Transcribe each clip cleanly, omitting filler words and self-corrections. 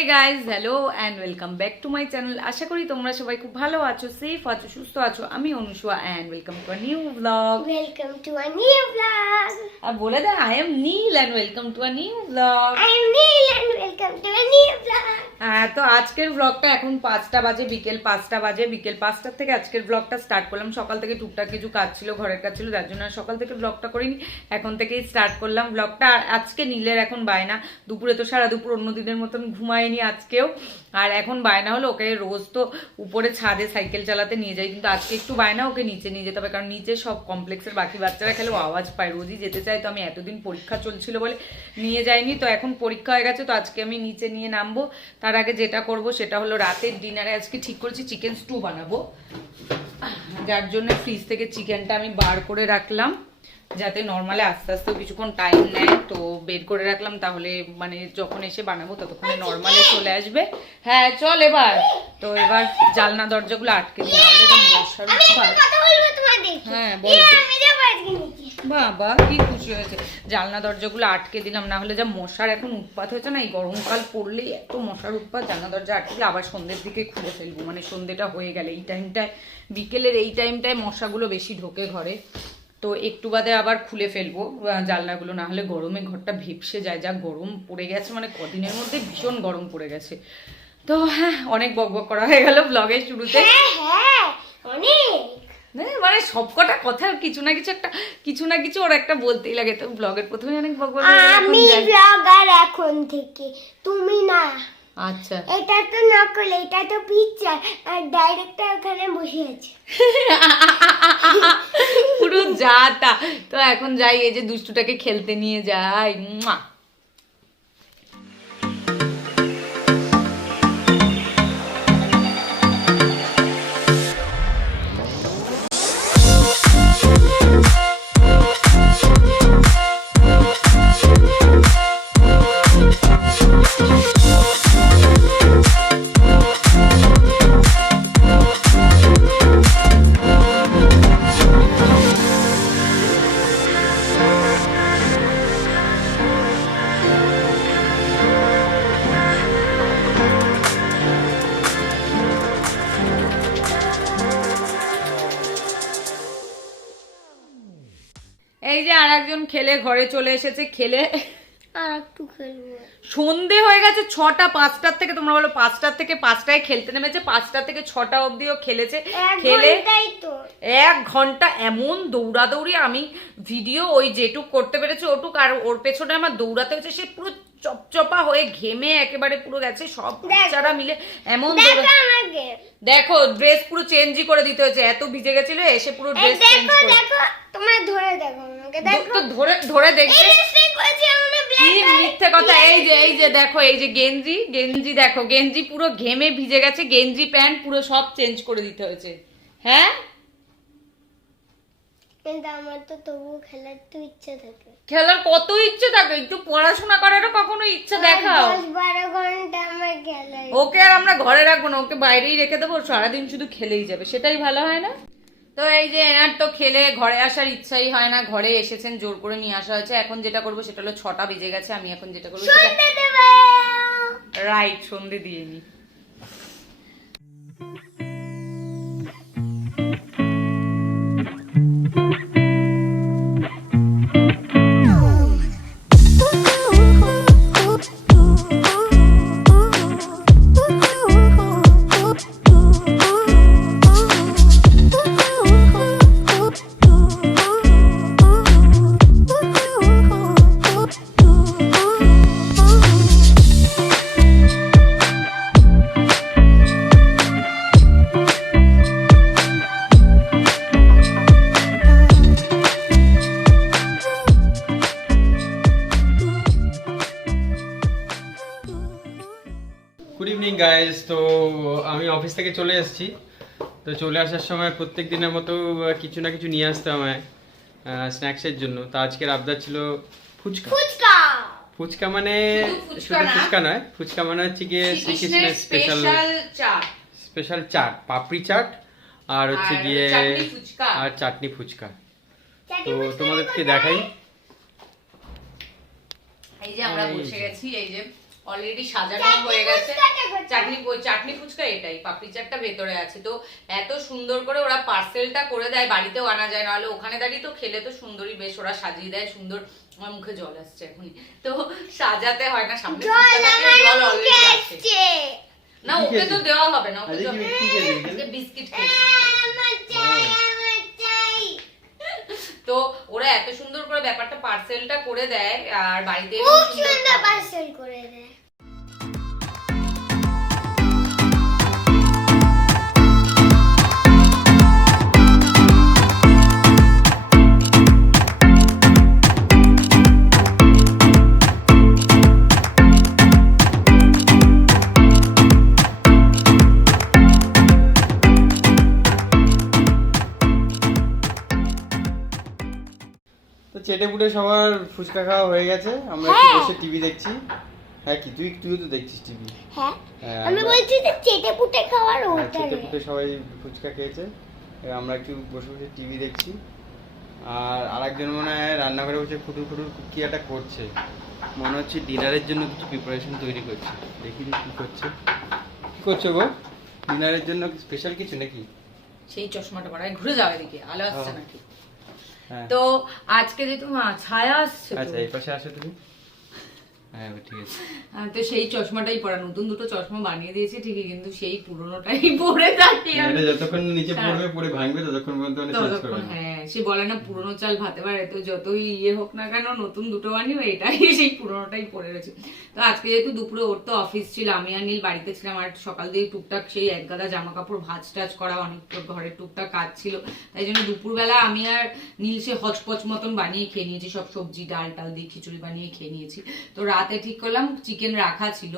Hey guys, hello and welcome back to my channel. আশা করি তোমরা সবাই খুব ভালো আছো, সেফ আছো, সুস্থ আছো। আমি অনুষুয়া and welcome to a new vlog. Welcome to a new vlog. আর বলে দে I am Neil and welcome to a new vlog. I am Neil and welcome to a new vlog. হ্যাঁ, তো আজকের ব্লগটা এখন 5টা বাজে, বিকেল 5টা বাজে। বিকেল 5টা থেকে আজকের ব্লগটা স্টার্ট করলাম। সকাল থেকে টুকটাক কিছু কাজ ছিল, ঘরের কাজ ছিল, যার জন্য সকাল থেকে ব্লগটা করিনি। এখন থেকেই স্টার্ট করলাম ব্লগটা। আর আজকে নীলের এখন বায়না, দুপুরে তো সারা দুপুর অন্য দিনের মতন ঘুমায়নি আজকেও। আর এখন বায়না হলো ওকে রোজ তো উপরে ছাদে সাইকেল চালাতে নিয়ে যাই, কিন্তু আজকে একটু বায়না ওকে নিচে নিয়ে যেতে হবে, কারণ নিচে সব কমপ্লেক্সের বাকি বাচ্চারা খেলে আওয়াজ পায়, রোজই যেতে চায়। তো আমি এতদিন পরীক্ষা চলছিল বলে নিয়ে যাইনি, তো এখন পরীক্ষা হয়ে গেছে, তো আজকে আমি নিচে নিয়ে নামবো। তার আগে যেটা করব সেটা হলো রাতের ডিনারে আজকে ঠিক করেছি চিকেন স্টু বানাবো, যার জন্য ফ্রিজ থেকে চিকেনটা আমি বার করে রাখলাম, যাতে নর্মালে আস্তে আস্তে কিছুক্ষণ টাইম নেয়। তো বের করে রাখলাম, তাহলে মানে যখন এসে বানাবো ততক্ষণে নর্মালে চলে আসবে। হ্যাঁ চল এবার। তো এবার জানলা দরজাগুলো আটকে দিই, নাহলে তো মশার উৎপাত। হ্যাঁ বল বাবা, কি খুশি হয়েছে। জানলা দরজাগুলো আটকে দিলাম, না হলে যা মশার এখন উৎপাত হয়েছে না, এই গরমকাল পড়লেই এত মশার উৎপাত। জানলা দরজা আটকে দিলে আবার সন্ধ্যের দিকে খুলে ফেলবো, মানে সন্ধ্যেটা হয়ে গেলে এই টাইমটায়, বিকেলের এই টাইমটায় মশাগুলো বেশি ঢোকে ঘরে। তো একটু বাদে আবার খুলে ফেলবো জানলাগুলো, না হলে গরমে ঘরটা ভেপসে যায়। যা গরম পড়ে গেছে, মানে কদিনের মধ্যে ভীষণ গরম পড়ে গেছে। তো হ্যাঁ, অনেক বকবক করা হয়ে গেল ব্লগের শুরুতে। মানে সবকটা কথা কিছু না কিছু ওর একটা বলতেই লাগে, তো ব্লগের প্রথমে অনেক বকবক। আমি ব্লগার এখন থেকে, তুমি না। আচ্ছা, এটা তো নকল, এটা তো পিকচার, আর ডাইরেক্টর ওখানে বসে আছে। পুরো যা তা। তো এখন যাই, এই যে দুষ্টুটাকে খেলতে নিয়ে যাই। এই যে আর একজন খেলে ঘরে চলে এসেছে, খেলে আর একটু খেলবো। সন্ধে হয়ে গেছে 6টা, 5টার থেকে, তোমরা বলো 5টার থেকে 5টায় খেলতে নেমেছে, 5টা থেকে 6টা অবধিও খেলেছে। খেলে 1 ঘন্টা এমন দৌড়াদৌড়ি, আমি ভিডিও ওই যেটুক করতে পেরেছি ওটুক, আর ওর পেছনে আমার দৌড়াতে হয়েছে। সে পুরো চপচপা হয়ে ঘেমে একেবারে পুরো গেছে, সব বাচ্চারা মিলে এমন দেখো ড্রেস পুরো চেঞ্জই করে দিতে হয়েছে, এত ভিজে গেছিল, এসে পুরো ড্রেস চেঞ্জ করে। তোমরা ধরে দেখো আমাকে, দেখো তো ধরে দেখবে কি মিথ্যে কথা। এই যে দেখো, এই যে গেঞ্জি দেখো, গেঞ্জি পুরো ঘেমে ভিজে গেছে, গেঞ্জি প্যান্ট পুরো সব চেঞ্জ করে দিতে হয়েছে। হ্যাঁ, কিন্তু আমার তো তবুও খেলার তো ইচ্ছা থাকে। খেলার কত ইচ্ছে থাকে, একটু পড়াশোনা করারও কখনো ইচ্ছা দেখাও। 10-12 ঘন্টা আমার খেলা। ওকে আর আমরা ঘরে রাখবো না, ওকে বাইরেই রেখে দেবো, সারাদিন শুধু খেলেই যাবে, সেটাই ভালো হয় না? তো এই যে এনার তো খেলে ঘরে আসার ইচ্ছাই হয় না, ঘরে এসেছেন জোর করে নিয়ে আসা হয়েছে। এখন যেটা করবো সেটা হলো 6টা বেজে গেছে, আমি এখন যেটা করবো রাইট, সন্ধে দিয়ে নি। Good evening guys. তো আমি অফিস থেকে চলে এসেছি। তো চলে আসার সময় প্রত্যেক দিনের মতো কিছু না কিছু নিয়ে আসতে আমায় স্ন্যাক্সের জন্য। তো আজকের আবদার ছিল ফুচকা। ফুচকা মানে শুধু ফুচকা নয়, ফুচকা মানে হচ্ছে গিয়ে শ্রীকৃষ্ণের স্পেশাল চাট, পাপড়ি চাট, আর হচ্ছে গিয়ে আর চাটনি ফুচকা। তো তোমাদেরকে দেখাই। এই যে আমরা বসে গেছি, এই যে অলরেডি সাজানো হয়ে গেছে। চাটনি ফুচকা এটাই, পাপড়ি চাটটা ভেতরে আছে। তো এত সুন্দর করে ওরা পার্সেলটা করে দেয়, বাড়িতেও আনা যায়, নাহলে ওখানে দাঁড়িয়ে তো খেলে তো সুন্দরই বেশ ওরা সাজিয়ে দেয় সুন্দর। আমার মুখে জল আসছে এখনই, তো সাজাতে হয় না, সামনে জল অলরেডি আসছে। না ওকে তো দেওয়া হবে না, ওকে বিস্কিট তো ওরা এত সুন্দর করে ব্যাপারটা পার্সেলটা করে দেয় আর বাড়িতে খুব সুন্দর পার্সেল করে দেয়। চেটে পুটে সবার ফুচকা খাওয়া হয়ে গেছে, আমরা একটু বসে টিভি দেখছি। হ্যাঁ কি তুইও তো দেখছিস টিভি? হ্যাঁ আমি বলছি যে চেটে পুটে খাওয়ার ওটা চেটে পুটে সবাই ফুচকা খেয়েছে, এবার আমরা একটু বসে বসে টিভি দেখছি। আর আরেকজন মনে হয় রান্নাঘরে বসে ফুটুর কি একটা করছে, মনে হচ্ছে ডিনারের জন্য কিছু প্রিপারেশন তৈরি করছে। দেখি কি করছো গো? ডিনারের জন্য স্পেশাল কিছু নাকি? সেই চশমাটা পড়ায় ঘুরে যাও এদিকে, আলো আসছে নাকি? হ্যাঁ। তো আজকে যেহেতু ছায়া আসছে, আচ্ছা এই পাশে আসো তুমি। হ্যাঁ ঠিক আছে। তো সেই চশমাটাই পরা, নতুন দুটো চশমা বানিয়ে দিয়েছে ঠিকই, কিন্তু সেই পুরোনোটাই পরে থাকি। এটা যতক্ষণ নিচে পড়বে পড়ে ভাঙবে ততক্ষণ পর্যন্ত চেঞ্জ করবে না। হ্যাঁ সে বলে না পুরোনো চাল ভাতে পারে, তো যতই হোক না কেন নতুন দুটো বানিও, এটাই সেই পুরোনোটাই পরে রয়েছে। তো আজকে যেহেতু দুপুরে ওর তো অফিস ছিল, আমি আর নীল বাড়িতে ছিলাম, আর সকাল দিয়ে টুকটাক সেই এক গাদা জামা কাপড় ভাঁজ টাজ করা, অনেক ঘরের টুকটাক কাজ ছিল, তাই জন্য দুপুরবেলা আমি আর নীল সে হচপচ মতন বানিয়ে খেয়ে নিয়েছি, সব সবজি ডাল টাল দিয়ে খিচুড়ি বানিয়ে খেয়ে নিয়েছি। তো রাতে ঠিক করলাম চিকেন রাখা ছিল,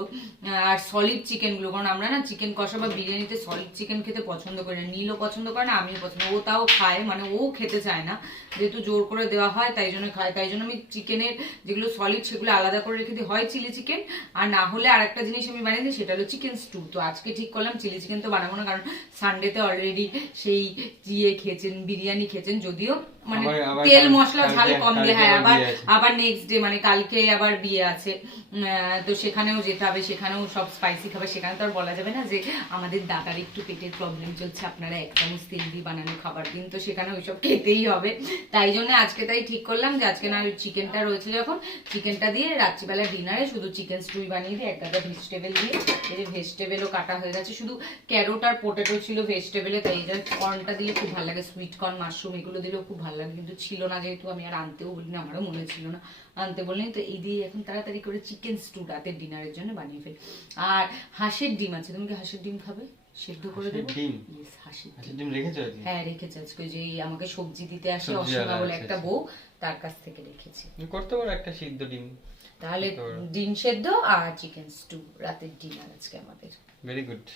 আর সলিড চিকেন গুলো, কারণ আমরা না চিকেন কষা বা বিরিয়ানিতে সলিড চিকেন খেতে পছন্দ করি না, নীলও পছন্দ করে না, আমিও পছন্দ, ও তাও খায়, মানে ও খেতে চায় না, যেহেতু জোর করে দেওয়া হয় তাই জন্য খায়। তাই জন্য আমি চিকেনের যেগুলো সলিড সেগুলো আলাদা করে রেখে দিই, হয় চিলি চিকেন, আর না হলে আরেকটা জিনিস আমি বানিয়ে দিই, সেটা হলো চিকেন স্টু। তো আজকে ঠিক করলাম চিলি চিকেন তো বানাবো না, কারণ সানডেতে অলরেডি সেই খেয়েছেন, বিরিয়ানি খেয়েছেন, যদিও মানে তেল মশলা ঝাল কম দিয়ে। হ্যাঁ আবার নেক্সট ডে মানে কালকে আবার বিয়ে আছে, তো সেখানেও যেতে হবে, সেখানেও সব স্পাইসি খাবার, সেখানে তো আর বলা যাবে না যে আমাদের দাদার একটু পেটের প্রবলেম চলছে, আপনারা এক চামচ তেল দিয়ে বানানো খাবার দিন, তো সেখানে ওইসব খেতেই হবে। তাই জন্য আজকে তাই ঠিক করলাম যে আজকে না চিকেনটা রয়েছে যখন, চিকেনটা দিয়ে রাত্রিবেলা ডিনারে শুধু চিকেন স্টুই বানিয়ে দিই, এক গাদা ভেজিটেবল দিয়ে। এই যে ভেজিটেবলও কাটা হয়ে গেছে, শুধু ক্যারোট আর পোটেটো ছিল ভেজিটেবলে, তাই এই যে কর্নটা দিলে খুব ভালো লাগে, সুইট কর্ন মাশরুম এগুলো দিলেও খুব ভালো লাগে, কিন্তু ছিল না যেহেতু আমি আর আনতেও বলিনি, আমারও মনে ছিল না আনতে বললেন। তো এই দিয়ে এখন তাড়াতাড়ি করে চিকেন স্টু রাতের ডিনারের জন্য বানিয়ে ফেলি। আর হাঁসের ডিম আছে, তুমি কি হাঁসের ডিম খাবে? সেদ্ধ করে দেবো। হাঁসের ডিম রেখেছো? হ্যাঁ রেখেছি, আজকে যে আমাকে সবজি দিতে আসে অসীমা বলে একটা বউ, তার কাছ থেকে রেখেছি। করতে পারো একটা সিদ্ধ ডিম, তাহলে ডিম সেদ্ধ আর চিকেন স্টু রাতের ডিনার আজকে আমাদের। Very good.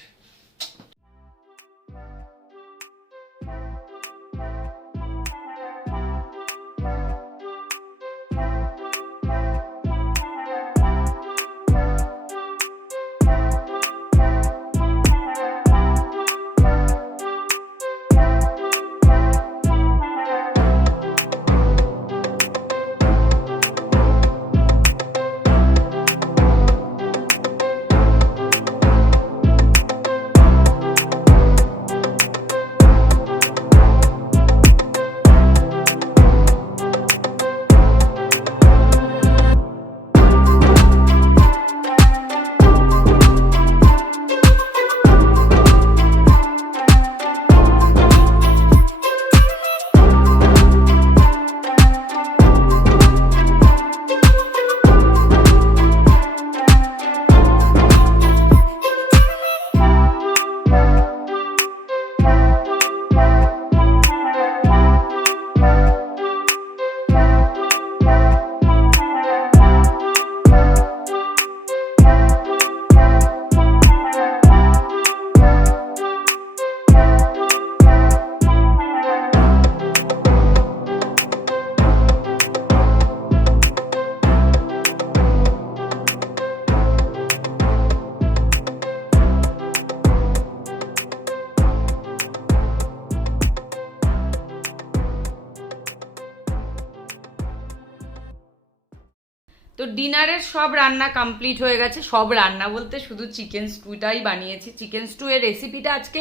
ডিনারের সব রান্না কমপ্লিট হয়ে গেছে, সব রান্না বলতে শুধু চিকেন স্টুটাই বানিয়েছি। চিকেন স্টু এর রেসিপিটা আজকে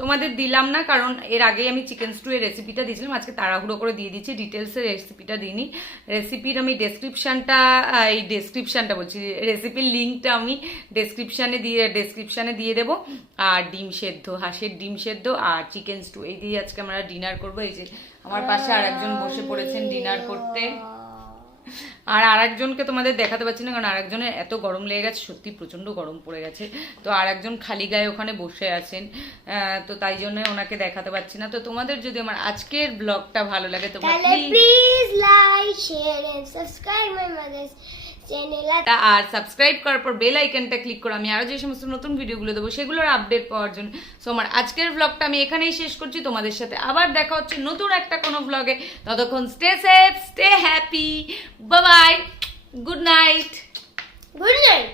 তোমাদের দিলাম না, কারণ এর আগেই আমি চিকেন স্টু এর রেসিপিটা দিয়েছিলাম, আজকে তাড়াহুড়ো করে দিয়ে দিচ্ছি, ডিটেলসের রেসিপিটা দিইনি। রেসিপির আমি ডেসক্রিপশানটা বলছি, রেসিপির লিঙ্কটা আমি ডেসক্রিপশানে দিয়ে দেবো। আর ডিম সেদ্ধ, হাঁসের ডিম সেদ্ধ আর চিকেন স্টু, এই দিয়ে আজকে আমরা ডিনার করবো। এই যে আমার পাশে আরেকজন বসে পড়েছেন ডিনার করতে, আর আরেকজনকে তোমাদের দেখাতে পারছি না কারণ আরেকজনের এত গরম লেগে গেছে, সত্যি প্রচন্ড গরম পড়ে গেছে। তো আরেকজন খালি গায়ে ওখানে বসে আছেন, তো তাই জন্য ওনাকে দেখাতে পারছি না। তো তোমাদের যদি আমার আজকের ব্লগটা ভালো লাগে তো please like share and subscribe my mother's channel. আর সাবস্ক্রাইব করার পর বেল আইকনটা ক্লিক করো, আমি আরো যে সমস্ত নতুন ভিডিওগুলো দেবো সেগুলোর আপডেট পাওয়ার জন্য। সো আমার আজকের ব্লগটা আমি এখানেই শেষ করছি, তোমাদের সাথে আবার দেখা হচ্ছে নতুন একটা কোনো ব্লগে। ততক্ষণ stay safe, stay happy, bye bye, good night. Good night.